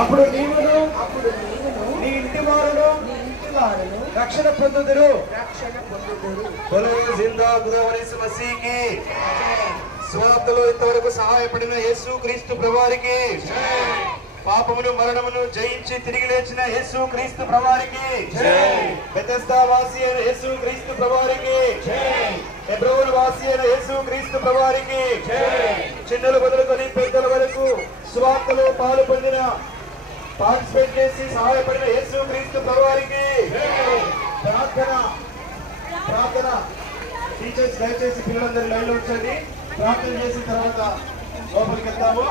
అప్పుడు నీవును నీ ఇంటి వారును రక్షణ పొందుదురు. బోలో జిందా ఖుదావని మసీహ్ కి. స్వార్థలో ఇంతవరకు సహాయపడిన యేసు క్రీస్తు ప్రభువారికి, పాపమును మరణమును జయించి తిరిగి లేచిన యేసు క్రీస్తు ప్రభువారికి, బెతెస్దా వాసి అయిన యేసు క్రీస్తు ప్రభువారికి, హెబ్రోను వాసి అయిన యేసు క్రీస్తు ప్రభువారికి, చిన్నలు మొదలుకొని పెద్దల వరకు స్వార్థలో పాలు పొందిన పార్టిసిపేట్ చేసి సహాయపడిన యేసు క్రీస్తు ప్రభువారికి ప్రార్థన. టీచర్స్ దయచేసి పిల్లలందరూ లైన్లో ఉంచండి. ప్రార్థన చేసిన తర్వాత లోపలికి వెళ్తాము.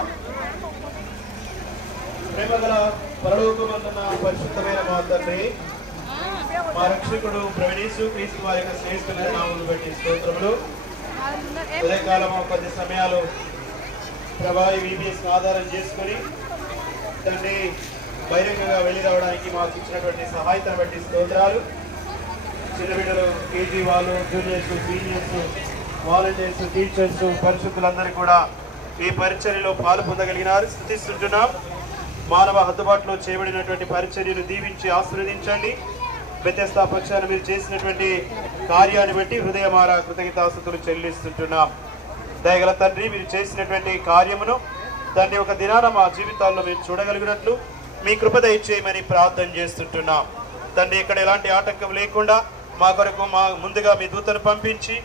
ప్రేమగల పరలోకమందున్న పరిశుద్ధమైన మా తండ్రి, మా రక్షకుడు ప్రభువైన క్రీస్తు వారి యొక్క శ్రేష్ఠమైన నామమును బట్టి స్తోత్రములు. ఉదయకాలము 10 సమయాలు ప్రభావి VBS ఆధారం చేసుకొని తండ్రి బహిరంగంగా వెళ్ళి రావడానికి మాకు ఇచ్చినటువంటి సహాయతను బట్టి స్తోత్రాలు. చిన్న బిడ్డలు, కేజీ వాళ్ళు, జూనియర్స్, సీనియర్స్, వాలంటీర్స్, టీచర్స్, పరిశుద్ధులందరూ కూడా ఈ పరిచర్యలో పాలు పొందగలిగినారు. స్తుతిస్తుంటున్నాం. మానవ హద్దుబాటులో చేయబడినటువంటి పరిచర్యను దీవించి ఆశీర్వదించండి. బెతెస్దా పక్షాన మీరు చేసినటువంటి కార్యాన్ని బట్టి హృదయమారా కృతజ్ఞతాస్తుతులు చెల్లిస్తుంటున్నాం. దయగల తండ్రి, మీరు చేసినటువంటి కార్యమును తండ్రి ఒక దినాన మా జీవితాల్లో మేము చూడగలిగినట్లు మీ కృప దయచేయమని ప్రార్థన చేస్తుంటున్నాం. తండ్రి, ఇక్కడ ఎలాంటి ఆటంకం లేకుండా మా కొరకు ముందుగా మీ దూతను పంపించి